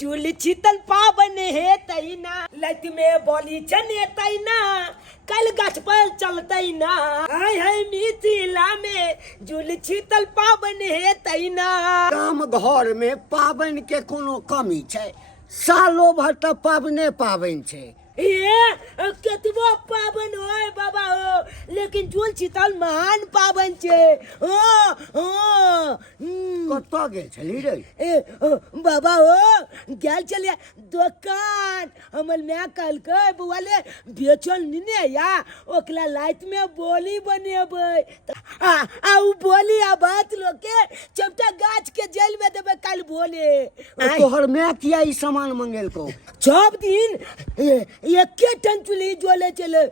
जुल शीतल पावन हे तैना लत में बोली चने तैना कल गाछ पर चलते ना हाय हाय मिथिला में जुल शीतल पावन हे तैना। गाम घर में पाबन के कोनो कमी छै सालो भर त पाबने पाबन छै। ये कतबो पावन होय बाबा हो लेकिन जुल शीतल महान पावन छे। कतऽ गेल छली रे? बाबा हो गेल छलिए दुकान हमर माँ कहलकै बउआ ले बेचल निने या ओकला लाइट में बोली बनेबै आ उ बोली आ बात लोग के चपटा गाछ के जेल में देबै कल बोले। तोहर माँ किया ई सामान मंगेलको? सब दिन एके टन चुली जोले चले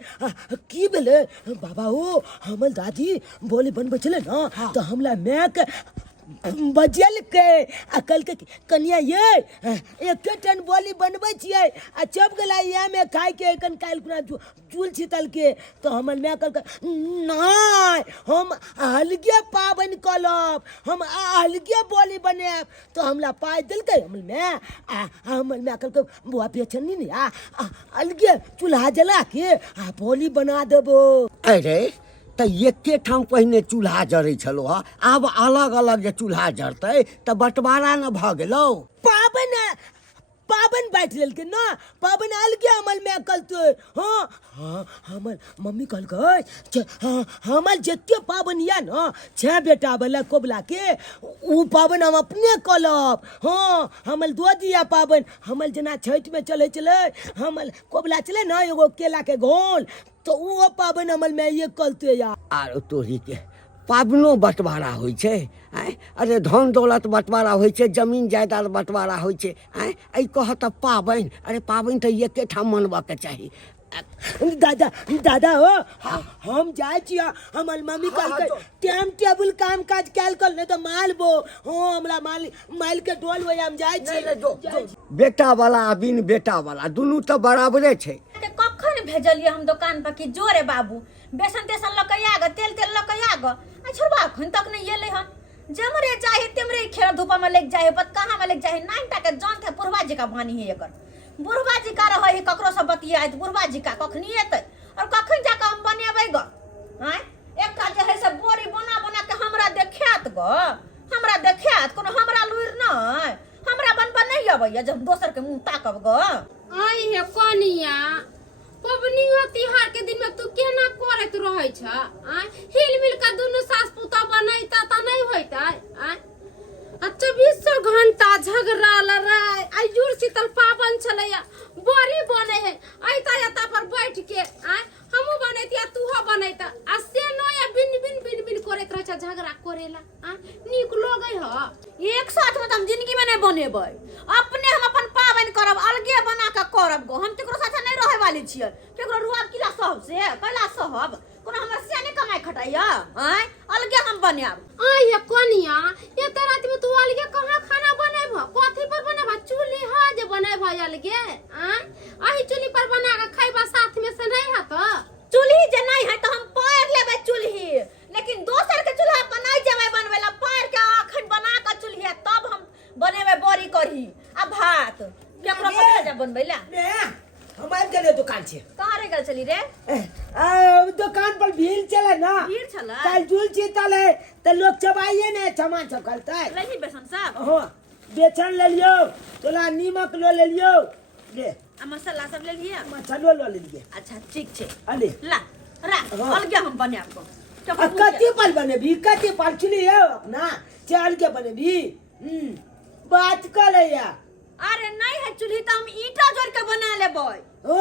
की भेले बाबा हो हमर दादी बोली बनबै छले ना तो हमला माँ के बजल के अकल के कनिया ये एके टन बोली बनबै छियै आ चप गेला ये में खाय के कन काल खुना जुल शीतल के तो हमर माँ कहलकै नहीं हम अलगे पाबन कलब हम अलगे बोली बनेब तो हमला पाय देलकै हमर माँ कहलकै बुआ बेचन नहीं अलगे चूल्हा जला के बोली बना देबो। अरे त एके ठाम पहिने चूल्हा जरै छलो ह आब अलग अलग जे चूल्हा जरतै त बंटवारा न भ गेलौ। पाबन बैठ लेलकै ना पाबन अलगे हमर में कलतै। हाँ हमर मम्मी कहलकै हमर जते पाबन या ना छह बेटा वाला कोबला के उ पाबन हम अपने कलब। हाँ हमर दो दिया पाबन हमर जना छठ में चले हमर कोबला चले ना एगो केला के घोल तो वो पाबन हमर में ये कलते या। आरो तोरी के पाबनो बंटवारा होइ छै। अरे धन दौलत बंटवारा होइ छै जमीन जायदाद बंटवारा होइ छै। ऐ कहत पाबन अरे पाबन त एके ठाम मनबा के चाही। दादा हो हम जाए छिया हमर मम्मी कहलकै टाइम टेबल काम काज कैल कर नहीं तो माल बो हो हमरा माल के डोल होय हम जाए छी। बेटा वाला बिन बेटा वाला दुनू त बराबरे छै। कखन भेजलिए हम दुकान पर कि जोरे बाबू बेसन तेसन लकैया ग तेल लकैया ग छोड़बा अखन तक नहीं एले हन जमरे चाहे तेमरे खेरा धूपा में लेक जाए बत कहां में लेक जाए नाइटा के जान थे बुढ़वा जी का बानी है एकर बुढ़वा जी का रहे ककरो से बतिया बुढ़वा जी का कखनी एतै और कखन जाके हम बनेबै ग। हैं एकटा जे है से बोरी बना के हमरा देखात ग हमरा देखात कोनो हमरा लुइर नै हमरा बनबा नहीं अबैया जब दोसर के मुंह ताकब ग। आई हे कनिया पबनी तिहार के दिन में तू केना करत रहै छ? हिल मिल का दुनु सास पुता बनैता त नहीं होइता? 24 घंटा झगड़ा लड़ाई आई जुड़ शीतल पावन छलैया बड़ी बने है ऐता एता पर बैठ के हमहु बनैतिया तूहो बनैता आ से नया बिन करत रहै छ झगड़ा करेला नीक लगै ह। एक साथ में हम जिंदगी में नहीं बनेबै अपने हम अपन पावन करब अलगे बना के करब गो हम केकरो साथे नहीं रहे वाली छियै केकरो रुआब किला सहब से कैला सहब कोनो हमर से नहीं कमाई खटाइया अलगे हम बनाब। आई हे कनिया ये त रात में तू अलगे कहां खाना बनेब कथि पर बनेब चूल्ही ह जे बनेब अलगे आही चूल्ही पर बना के खाइबा साथ में से नहीं हत चूल्ही जे नहीं है तो हम पार लेबै चूल्ही लेकिन दोसर के चूल्हा पर नहीं जेबै बनवेला पार के अखन बना के चूल्ही तब हम बनेबै बोरी करही आ भात केकरो पता जा बनवेला। हमारे चले दुकान से कहां रे गल चली रे? दुकान पर भीड़ चले ना भीड़ चला कल जुल शीतल है तो लोग चबाइए ने सामान सब खलता है नहीं बेसन साहब हो बेसन ले लियो तोला नीमक ले लियो ले आ मसाला सब ले लिए मसालो ले लिए। अच्छा ठीक छे अले ला अलगे हम बनाब को कते पर बनेबी कते पर चली हो अपना चाल के बनेबी बात कर या। अरे नहीं है चूल्ही तो हम ईटा जोड़ के बना लेबै। ओ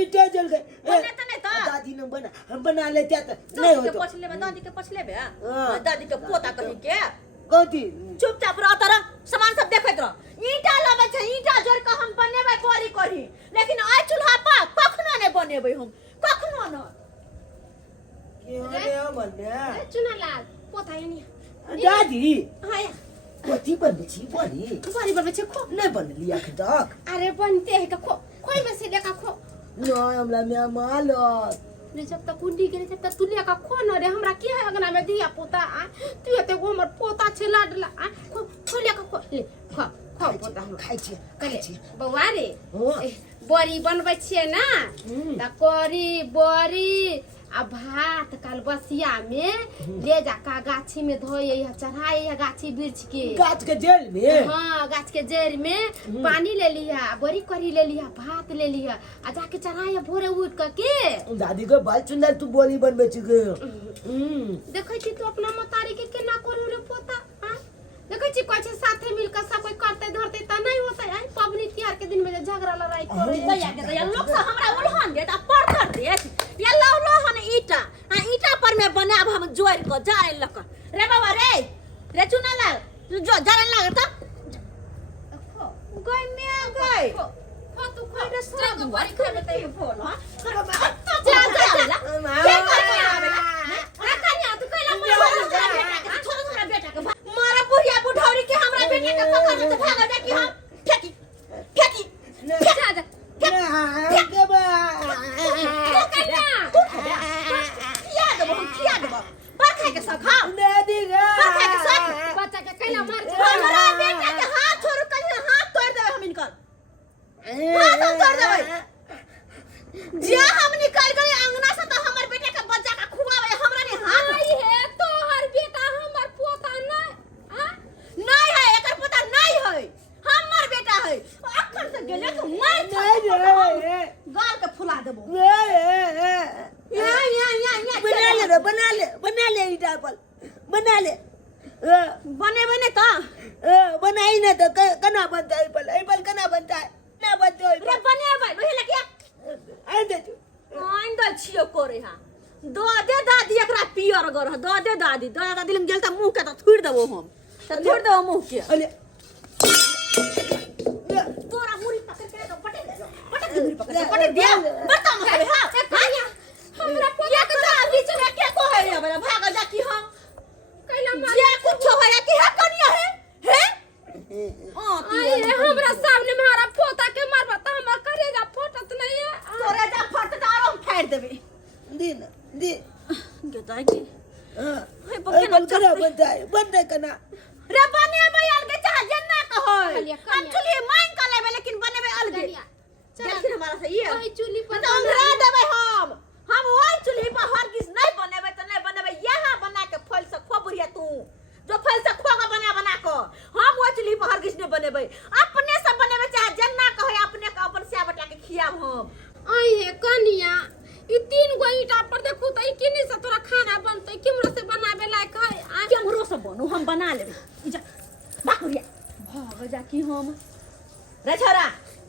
ईटा जल गए बने त नहीं त दादी ने बना हम बना लेते त नहीं होतो पछ लेबे दादी के पछ लेबे दादी के पोता कहि के कथि चुपचाप रह तर सामान सब देखैत रह ईटा लाबे छै ईटा जोड़ के हम बनेबै बोरी करही लेकिन आइ चूल्हा पर कखनो नहीं बनेबै हम कखनो न के रे बने चुना लाल पोता यनी दादी हाय कथि बनबे छी बोरी बोरी बनबे छै खो नहीं बन लिया खटक अरे बनते है तो खो खोई में से लेका खो नहीं हमरा में मालो रे जब तक कुंडी के जब तक तू लेका खो न रे हमरा के है अगना में दिया पोता तू एते हमर पोता छै लाडला खो लेका खो ले खो कम पोता हम खाइ छी खाइ छी बौआ रे हाँ। बड़ी बनबै छियै ना त करी बड़ी आ भात काल बसिया में ले जाका गाछी में धोए चढ़ाए गाछी वृक्ष के गाछ के जेल में हाँ गाछ के जड़ में पानी ले लिया बड़ी करी ले लिया भात ले लिया आ जाके चढ़ाया भोरे उठ के दादी को बहुत सुंदर तू बोली बनबै छी गे देखै छी तू अपना मतारी के केना करू रे पोता हाँ? देखै छी कोइ छै साथे मिल के सब कोई करते धरते त नहीं होतै आई पबनी त्योहार के दिन में जे झगड़ा लड़ाई करे दया के दया लोग से हमरा उल्हन दे त पर कर दे ये लौलोहन ईटा आ ईटा पर में बनाब हम जोड़ को जारे लक रे बाबा रे चुना लाल जो जारे लाग त गई में गई हो तू कोई रे खा सब बड़ी खाबे त ये फोन हां जा जा के कर आवेला रे कन्या तू कहला छोरा बेटा के मारा बुढ़िया बुढ़ौरी के हमरा बेटा के पकड़ के भाग जा कि हम फेंकी फेंकी जा जा के बा किया देबो पर खाए के सब खाओ दादी गे पर खाए के सब बच्चा के कैला मार हमरा बेटा के हाथ छोड़ कहीं हाथ तोड़ देबे हम इनकर हाथ तोड़ देबे जे हम निकल गए अंगना से तो हमर बेटा के बच्चा का खुआवे हमरा ने हाथ आई है तोहर बेटा हमर पोता नहीं हां नहीं है एकर पता नहीं है हमर बेटा है अखन से गेले तो मैं गाल के फुला देबो या बना ले ईटा पर बना ले बनेबे नहीं तो बनाई ना तो कना बनता है पल कना बनता है ना बनता है रे बनेबे बहिला किया आ दे तू आइंदा छियो करे हां दो दे दादी एकरा पियर गर दो दे दादी लंग गेल त मुंह के त थुड़ देबो हम त थुड़ देबो मुंह के अरे तोरा मुरी पकड़ के तो पटे दे मुरी पकड़ के पटे दे बता मत हां हमरा पोया के तो बीच में के को है रे बड़ा भाग जा कि हम कैला मार जे कुछ होया कि है कनिया है आई है हमरा सामने में हमारा पोता के मारबा त हमर करेगा फटत नहीं है तोरे जा फटदारो हम फाड़ देबे दिन दे गेता के हां बल कना बनता है कना रे बने बयाल के चाह जन्ना कहो कलिया, हम कलिया। चुली माइन कर लेबे लेकिन बनेबे अलगे कलिया। चल हमारा से ये वही चूल्ही पर तो अंगरा देबे हम वही चुली पर हर किस नहीं बनेबे तो नहीं बनेबे यहां बना के फल से खोबरिया तू जो फल से खोगा बना को हम वो चुली पर हर किस नहीं बनेबे अपने से बनेबे चाहे जन्ना कहो अपने का अपन से बटा के खियाब हम आई है कनिया ई तीन गो ईटा पर देखू त ई किनी से तोरा खाना बनतै किमरो से बनावे लायक है आ हमरो से बनू हम बना लेबे जा बाकुरिया भाग जा कि हम रे छोरा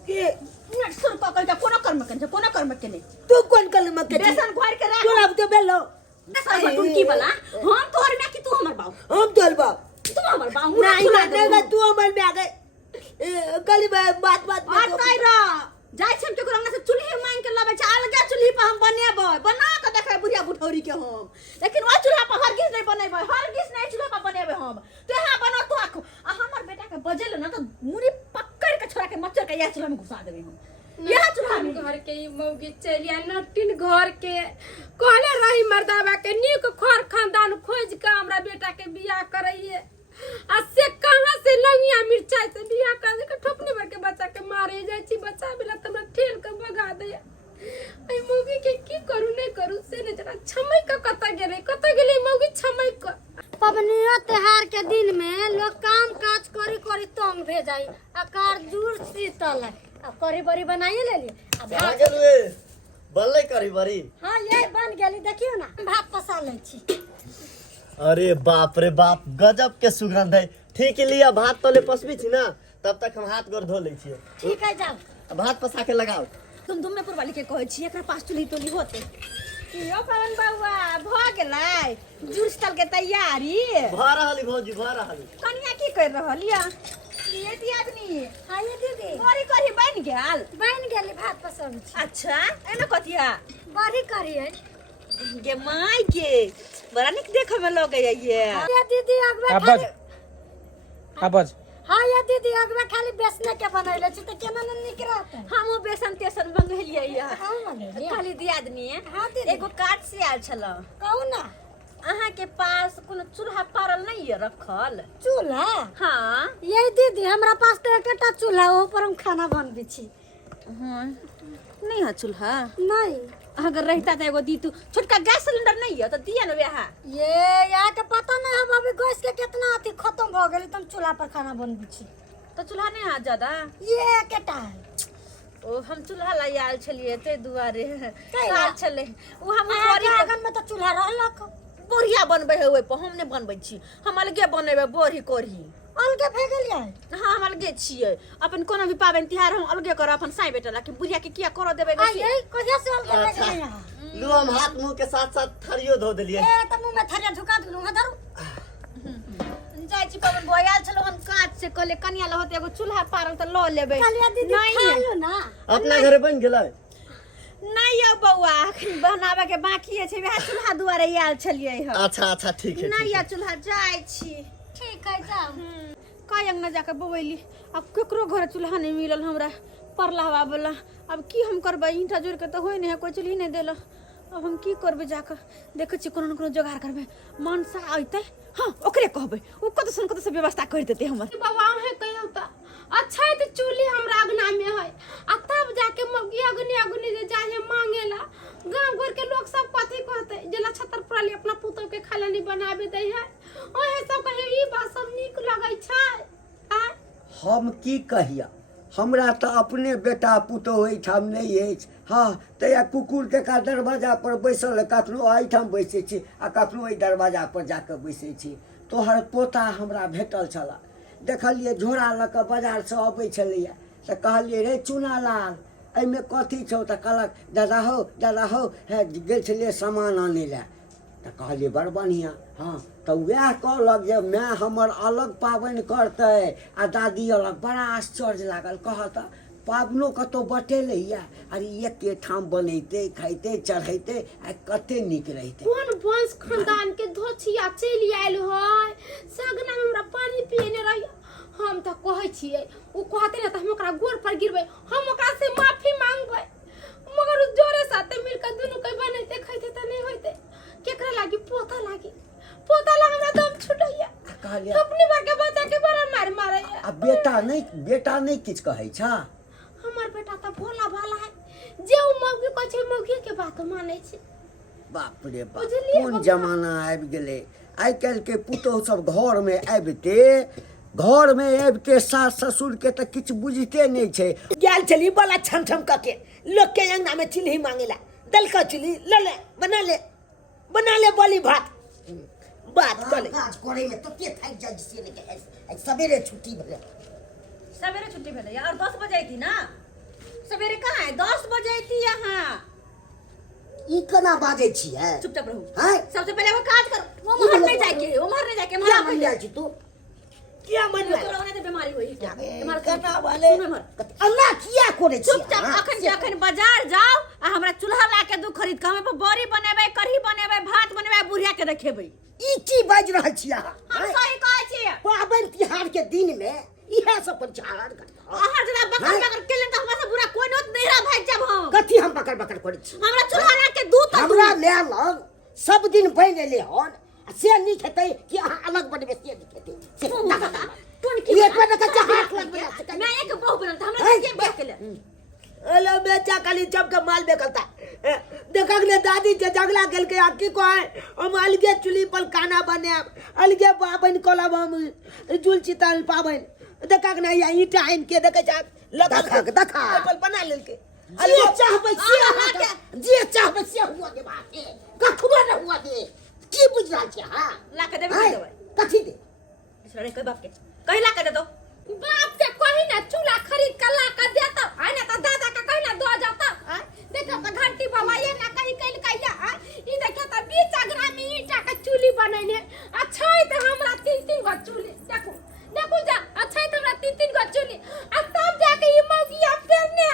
के मिनट सुन को कल कोनो कर्म के नहीं तू कौन कलम के बेसन घोर के तू रख अब तो बेलो बेसन घोर की बला हम तोर में कि तू हमर बाऊ हम तोल बा तू हमर बाऊ नहीं ना तू हमर में आ गए कल बात और कह रा जाय छम के अंगना से चूल्ही मांग के लाबे छ अलगे चूल्ही पर हम बनेबे बना के देखे बुढ़िया बुठौरी के हम लेकिन वो चूल्हा पर हरगिज नहीं बनेबे हरगिज नहीं चूल्हा पर बनेबे हम तो हां बना तो आखो आ हमर बेटा के बजेल ना तो मुरी पकड़ के छोरा के मच्छर के या चूल्हा में घुसा देबे हम यह चूल्हा में घर के ई मौगी चलिया नटिन घर के कहले रही मर्दावा के नीक खर खानदान खोज के हमरा बेटा के बियाह करइए आ से कहां से लंगिया मिर्चाई से बियाह कर के ठोपनी भर के बच्चा के मारे जाय छी बच्चा बिला तमरा ठेल के भगा दे आई मौगी के की करू नहीं करू से ने जरा छमई का कत गेले मौगी छमई का पबनिया त्योहार के दिन में लोग काम काज करी करी तंग भे जाई आकार जुड़ शीतल है अब करी बरी बनाइए ले ली अब कहाँ गेलु ए बल्लै करी बरी हाँ ये बन गेली देखियो ना भात पसा ले छी अरे बाप रे बाप गजब के सुगंध है ठीक लिया भात तले पसबी छी ना तब तक हम हाथ गोर धो ले छिए ठीक है जाओ भात पसा के लगाओ तुम दुम्मेपुर वाली के कहै छी एकरा पास चूल्ही तोली होते यो पवन बाबुआ भ गेलै जुड़स्थल के तैयारी भा रहली भौजी भा रहली कनिया की कर रहल या ये दियादनी हाँ ये दीदी बड़ी करी बन गेल बन गेली भात पसंद छी अच्छा एना कथिया बड़ी करी है गे माई के बड़ा निक देखे में लगे ये ये दीदी अगवा आवाज खाली आवाज हाँ ये दीदी अगवा खाली बेसने के बनैले छी त केना न निक रहत हम बेसन तेसन मंगलिए या हाँ मने खाली दियादनी हाँ दीदी एगो काट से आल छल कहू ना अहाँ के पास कोनो चूल्हा पारल नहीं है रखल? चूल्हा हाँ ये दीदी हमरा पास तो एकटा चूल्हा वो पर हम खाना बनबी छी। हाँ नहीं है चूल्हा? नहीं अगर रहता तो एगो दी तू छोटका गैस सिलेंडर नहीं है तो दिया ना यहाँ। ये यहाँ के पता नहीं हम अभी गैस के कितना अथी खत्म हो गई तुम चूल्हा पर खाना बनबी छी। तो चूल्हा नहीं है ज्यादा? ये केटा है ओ हम चूल्हा लाई आल छलिए ते दुआरे कैला? का छले उ हम हमारे आंगन में तो चूल्हा रहलक। बोरिया बनबे है ओइ पर हम नहीं बनबै छी, हम अलगे बनेबे बोरी कोरी। अलगे फेगलिए हाँ हम अलगे छिए, अपन कोनो भी पाबनि तिहार हम अलगे कर अपन साई बेटा ला कि बुढ़िया के किया कर देबे आ ये कहिया से अलगे अच्छा। फेगलिए यहाँ लू हम हाथ मुंह के साथ साथ थरियो धो दिलिए। ए तो मुंह में थरिया झुका दूंगा धरू। जाय छी पवन बोयाल छलो हम काट से कहले कनिया ल होते एगो चूल्हा पारल त ल लेबे। कालिया दीदी नहीं खा है। लो ना। अपना घरे बन गेलै? नहीं है बउआ अखन बनाबे के बाकी है, वह चूल्हा दुआरे आयल छलिए ह। अच्छा अच्छा ठीक है। नहीं है चूल्हा जाय छी। ठीक है जाओ। काय अंगना जाकर बबैली, अब केकरो घर चूल्हा नहीं मिलल हमरा परला हवा बोला। अब की हम करबे, ईंटा जोड़ के तो होय नहीं है, कोई चूल्ही नहीं देला। अब हम की करबे, जाकर देखे छी कोनो न कोनो जोगाड़ करबे। मनसा आइते हाँ ओकरे कहबे, उ कत सुन कत से व्यवस्था कर देते हमर। बाबा है कहल त अच्छा है तो चूल्ही हमरा अगना में है आ तब जाके मौगी अगनी जे जाए मांगेला। गांव घर के लोग सब कथी कहते जेला छतर पड़ाली अपना पुतौ के खाला नहीं बनाबे दे है, ओहे सब कहे ई बात सब नीक लगै छै। आ हम की कहिया, हमरा तो अपने बेटा पुतहु एहिठाम नहीं अछि। हाँ तो या कुकुर के का दरवाजा पर बैसल कखनो एहिठाम बैसे छी आ कखनो एहि दरवाजा पर जाके बैसे छी। तोहर पोता हमरा भेटल छला, देखलिए झोरा लऽ कऽ बाजार से अबै छलैया तऽ कहलिए रे चुना लाल एहिमे कथी छौ, तऽ कहलक दादा हो है गेल छलिए सामान आनै लए। तऽ कहलिए बड़ बढ़िआँ। हाँ तऽ वएह कहलक जे माय हमर अलग पाबनि करतै आ दादी अलग। बड़ा आश्चर्य लागल, कहत पाबनो कतहु बटेलैया अरे एके ठाम बनैते खाइते चढ़ैते आ कते नीक रहिते। कोन वंश खानदान के धोछिया चलि आयल है, सगना में हमरा पानी पिएने रही। हम तो कहै छियै उ कहते ना त हम ओकरा गोर पर गिरबै, हम ओकरा से माफी मांगबै, मगर उ जोरे साथे मिलकर दुनु के बनैते खैते त नहीं होइते। केकरा लागी पोता ला हमरा दम छुटैया। कहलिए अपने बाके बच्चा के बड़ा मार मारैया। आ बेटा नहीं किछ कहै छ? हमर बेटा त भोला भाला है, जे उ मौगी कहै छै मौगी के बात मानै छै। बाप रे बाप बुझलियै कोन बबुआ? जमाना आबि गेलै। आइ काल्हि के पुतहु सब घर में आबिते सास ससुर के तऽ किछु बुझिते नहीं छै। गेल चली बोला छम छम करके लोग के अंगना में चूल्ही मांगेला, दल का चूल्ही ले बना ले बोली भात बात करे। काज करे ले तते थाकि जाइ छियै ने के सबेरे छुट्टी भेलै। सवेरे छुट्टी भेलै और 10 बजे थी ना, सवेरे कहाँ है 10 बजे थी यहाँ। ई केना बाजै छियै? चुपचाप रहू। हैं सबसे पहले वो काज करो, वो मर नहीं जाके क्या मन जाइ छी तू? क्या मन में तोरा ओने बीमारी होई क्या तुम्हारा कना वाले सुने मर अल्लाह किया करे छी? चुपचाप अखन बाजार जाओ आ हमरा चूल्हा ला के दू खरीद के हम पे बड़ी बनेबे, कढ़ी बनेबे, भात बनेबे, बुढ़िया के देखेबे। ई की बाजि रहल छी अहाँ? हम सही कहै छी। पाबनि तिहार के दिन में इहे सब प्रचार करता। अहाँ जरा बकर बकर केलन त हमरा से बुरा कोई नोत नहिरा भाग जाब हम। कथी हम बकर बकर करै छी? हमरा चूल्हा ला के दू त हमरा माय लग सब दिन बनि एलै हन, से नहीं खेतै कि अहाँ अलग बनबे से नहीं खेतै से कोन की एक बार कच्चा हाथ लगबे ना। मैं एक बहु बनल त हमरा के बेच केले। अले बेचा खाली चप के माल बेकलता देखक ने दादी जे जगला गेल के की कहे हम अलगे चूल्ही पर खाना बनाब, अलगे पाबनि करब, हम जुल चितल पाबनि देखक ने या ईटा आइन के देखे जा देखा पर बना लेल के जे चाहबै से अहाँके जे चाहबै से हुआ दे बात कखनो न हुआ दे। की बुझ रहल छी अहाँ? ला के देबे हैं? देबे कथी दे? दूसरा के बाप के कहि ला के दे दो। बाप से कही ना चूल्हा खरीद कर ला कर देता है ना, तो दादा का कही ना दो जाता है। देखो तो घंटी बाबा ये ना कहीं कहीं कहिया है ई देखो तो 20 अगरा में ईटा का चूल्ही बनैने। अच्छा है तो हमरा 3 गो चूल्ही देखो जा, अच्छा है तो हमरा 3 गो चूल्ही आ तब जाके ई मौगिया पेरने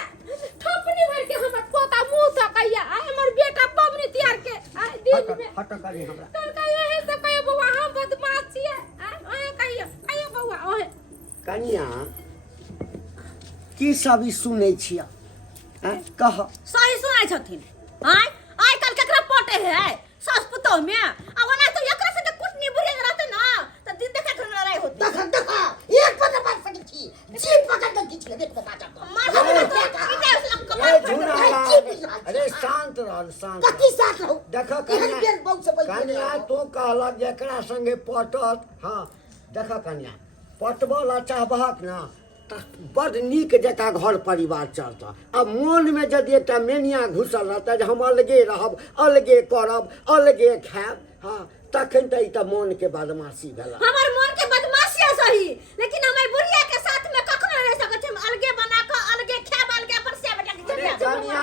ठोपनी भर के हमर पोता मुंह तो कहिया आ हमर बेटा पबनी तियार के आ दिन में हट करी हमरा तो कहियो है सब कहियो बउआ हम बदमाश छियै आ कहियो बउआ ओहे कनिया की सब ई सुनै छियै? हैं कह सही सुनाई छथिन। आइ कल केकरा पटे है सास पुतौ में आ ओना तो देखा देखा एक पर बात सकी थी जीप पकड़ के खींच ले देख बता जा अरे शांत रह शांत कति साथ रहो देखा एहन बेल बहुत से कन्या तो कहला जेकरा संगे पटत हाँ देखा कन्या पटबला चाहबहक ना बड़ नीक जकाँ घर परिवार चलता अब मन में यदि एकटा मेनिया घुसल रहता जे हम अलगे रहब अलगे करब अलगे खायब हाँ तखन तऽ ई तऽ मन के बदमाशी भेला हमर मन के बदमाशी है सही लेकिन हमर बुढ़िया के साथ में कखनो रह सकत हम अलगे बना के अलगे खाब अलगे अपन से बेटा के कन्या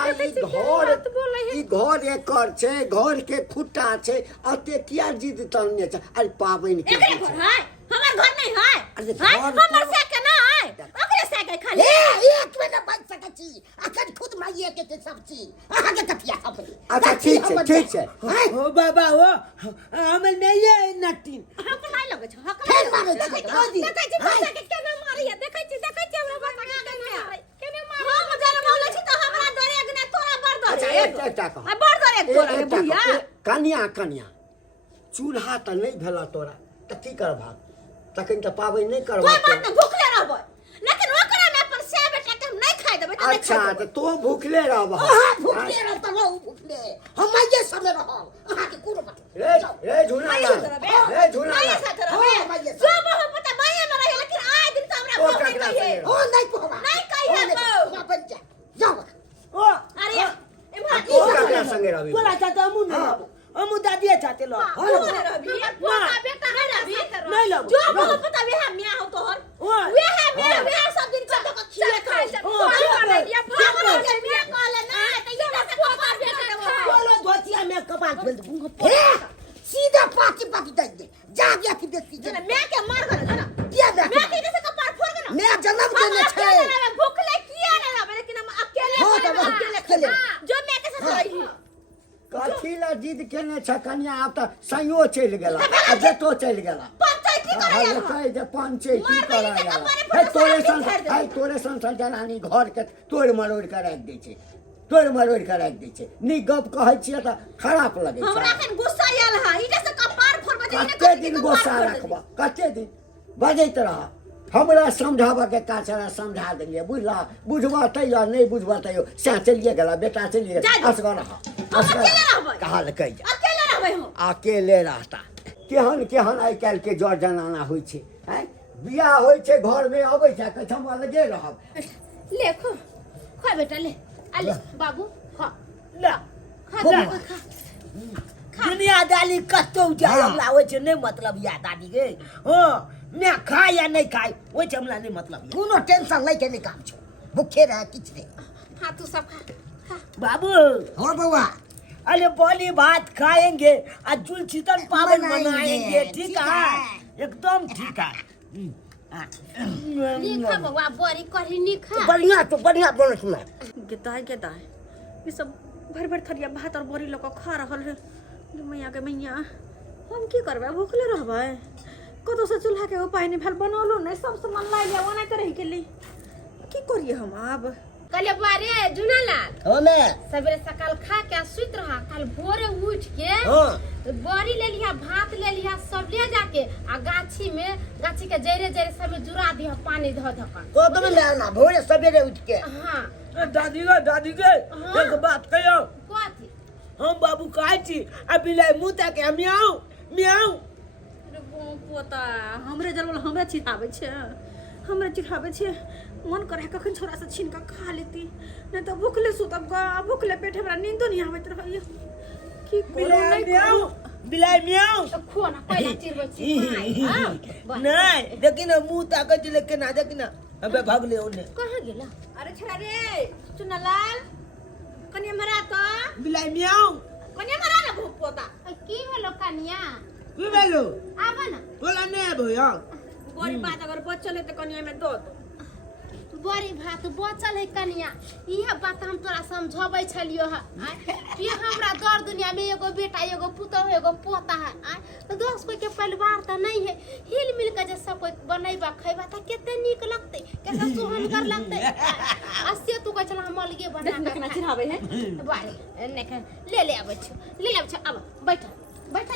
ई घर एकर छै घर के खुट्टा छै अते किया जिद तलने छै अरे पाबनि के एकरे घर है हमर घर नहीं है अरे हमर से के ना है ओकरे से के खाली एक मिनट बात सकी थी अखन खुद माइए के सब चीज आहा के कथिया सब अच्छा ठीक छै ओ बाबा हो हमल में ये नटीन हम नहीं लगे छ हक फेर मारे छी देखै छी भाषा के केना मारी है देखै छी हमरा बात केना मारी हम जरा बोलै छी त हमरा डरे के ना तोरा बड़ डरे एकटा कह बड़ डरे तोरा रे भैया कन्या चूल्हा तऽ नहि भेला तोरा तऽ की करबा तखन तऽ पाबनि नहि करबा कोई बात नहीं भूखले रहबै लेकिन ओकरा में अपन से बेटा के हम नहीं खाइ देबै त अच्छा तऽ तो भूखले रहबा हां भूखले रह त वो भूखले हम माइए समय रहो आहा के कोनो बात रे झूला नहीं साथ रहबे जो बहु पता माये में रहे लेकिन आए दिन त हमरा भूख नहीं कहिए ओ नहीं कहबा नहीं कहिए बाबा बन जा जाओ ओ अरे इमरा ओ ककरा संगे रहबी बोला चाहता हमू नहीं हमू दादी चाहते लो हां रहबी पोता बेटा नहीं रहबी नहीं लो जो बहु पता वे है मियां हो तोहर वे है वे सब दिन से तो खिया खाइ से हमरा के मियां कहले ना त ये ना पोता बेटा बोलो धोतिया में कपाल फेल दूंगा सीधा पाकी दे दे जा गया कि देखी ना मैं के मार कर ना क्या मैं के जैसे कपार फोड़ के ना मैं जन्म देने छे भूखले किया ना लेकिन हम अकेले खेले जो मैं के साथ रही कथी ला जिद केने छ कन्या आब तऽ सइयो चलि गेला आ जेतो चलि गेला पंचायती करे कहे जे पंचायती करा गेला तोरे संग जनानी घर के तोड़ मरोड़ के राखि दै छै नीक गप कहै छियै तऽ खराब लगै छै हमरा कन गुस्सा आयल है ई जैसे कपार फोड़ बजे कते दिन गुस्सा रखबा कते दिन बजैत रह हमरा समझाबऽ के काज छला समझा देलियै बुझला बुझबा तैयो नहीं बुझबा तैयो से चलिए गेला बेटा चलिए गेला असगर अकेले रहबै कहल कहि जा अकेले रहबै हम अकेले रहता केहन आइ काल्हि के जड़ जनाना होइ छै हैं बियाह होइ छै घर में अबै छै कहै हम अलगे रहब ले खा बेटा ले अले बाबू खा ला खा दुनिया दाली कतो जाय लावे छै नहीं मतलब या दादी के हां मैं खाय या नहीं खाय ओइ हमला नहीं मतलब कोनो टेंशन ले के नहीं काम छो भूखे रह किछ रे हां तू सब खा बाबू हो बउआ अरे बोली भात खाएंगे आज जुल चितन पावन मनाएंगे ठीक है एकदम ठीक है निखा बउआ बड़ी करी निखा बढ़िया बोनस में गेदाय ये सब भर थरिया भात और बड़ी लोग खा रहल है मैया के मैया हम की करबे भूखले रहबे कतो से चूल्हा के उपाय नहीं भेल बनौलो नहीं सब सामान ला लिया ओना करे के लिए की करिए हम अब कले बारे जुनालाल हो ने सवेरे सकाल खा के सुत रहा कल भोरे उठ के बड़ी ले लिया भात ले लिया सब ले जाके आ गाछी के जरे सब में जुरा दिया पानी धो धका तो तुम ले आना भोरे सवेरे उठ के हां दादी के एक बात कहियो कथी हम बाबू कहै छी अभी ले मुता के मियाऊ मियाऊ पोता हमरे जलवल हमरे चिढ़ावे छे मन करे कखन छोरा से छीन के खा लेती नहीं तो भूखले सुतब भूखले पेट हमरा नींदो नहीं आवत रहइए की बिलाई मियाऊ तो खो ना पहले चिरबे नहीं देखिन मुंह ताकत लेकिन आ देखिन अबे भाग ले ओने कहां गेला अरे छोरा रे चुनालाल कने मरा तो बिलाई मियाऊ कने मरा ना भूख पोता की भेलो कनिया की भेलो आबा ना बोला नहीं भैया बड़ी बात अगर बचल है तो कनिया में दो बड़ी भात बचल है कनिया इहे बात हम तोरा समझाबै छलियो है कि हमरा दर दुनिया में एगो बेटा एगो पुतौह एगो पोता है तो दोस्त कोई के परिवार त नहीं है हिल मिल के जे सब कोई बनैबा खैबा त केते नीक लगतै केते सुहनगर लगतै असे तू कह चल हम अलगे बना के चिढ़ावे है बारे ले आबै छ अब बैठ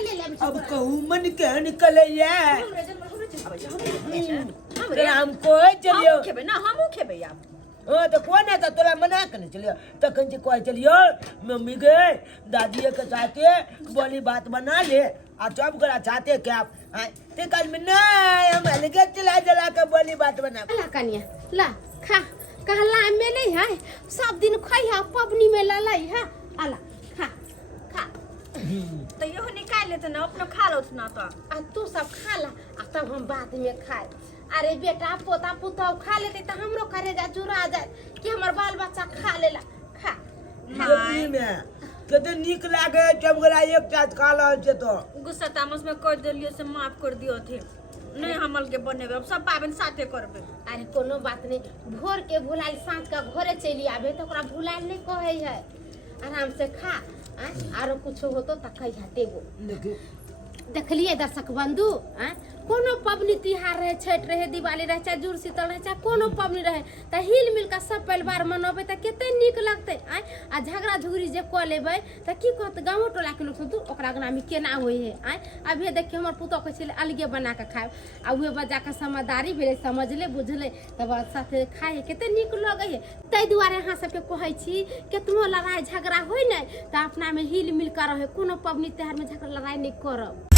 ले आबै छ अब कहूं मन के निकले ये हमरे जन्म हमरे अरे हमको चलियो खेबे ना हमहू खेबे आप हाँ तो कौन है तोरा मना करने चलियो तखन से कह चलियो मम्मी के दादी के साथे बोली बात बना ले और सब करा चाहते क्या ते कल में नहीं हम अलगे चला जला के बोली बात बना ला कनिया ला खा कहला में नहीं है सब दिन खाई है पबनी में ललाई है आला खा खा तो यो निकाल लेते ना अपना खा लो ना तो आ तू सब खा ला आ तब हम बाद में खाए अरे बेटा पोता पुतौ खा लेते तो हमरो करेजा जुरा जाए कि हमर बाल बच्चा खा लेला खा मम्मी में कते निक लागे जब गला एक साथ खा लो छे तो गुस्सा तामस में कर दिलियो से माफ कर दियो थे नहीं हमल के बनेबे अब सब पाबन साथे करबे अरे कोनो बात नहीं भोर के भुलाइल सांझ का घरे चली आबे तो ओकरा भुलाइल नहीं कहे है आराम से खा आरो कुछ होतो त कहि हटेबो देखलिए दर्शक बंधु कोनो पबनी तिहार रहे छठ रहे दिवाली रहे चाहे जुड़ शीतल रहे चाहे कोनो पबनी रहे त हिल मिल के सब परिवार मनबे त केते नीक लगते आ झगड़ा झुगड़ी जे क लेबे त की कहत गांव टोला के लोग तू ओकरा गनामी केना होई है अभी देखिए हमर पुतो कहै छले अलगे बना के खाए आ उहे बजा के समझदारी भेले समझले बुझले तब साथे खाए केते नीक लगे है तै दुआरे अहाँ सबके कहै छी केतनो लड़ाई झगड़ा होई नै त अपना में हिल मिल के रहे कोनो पबनी तिहार में झगड़ा लड़ाई नहीं करब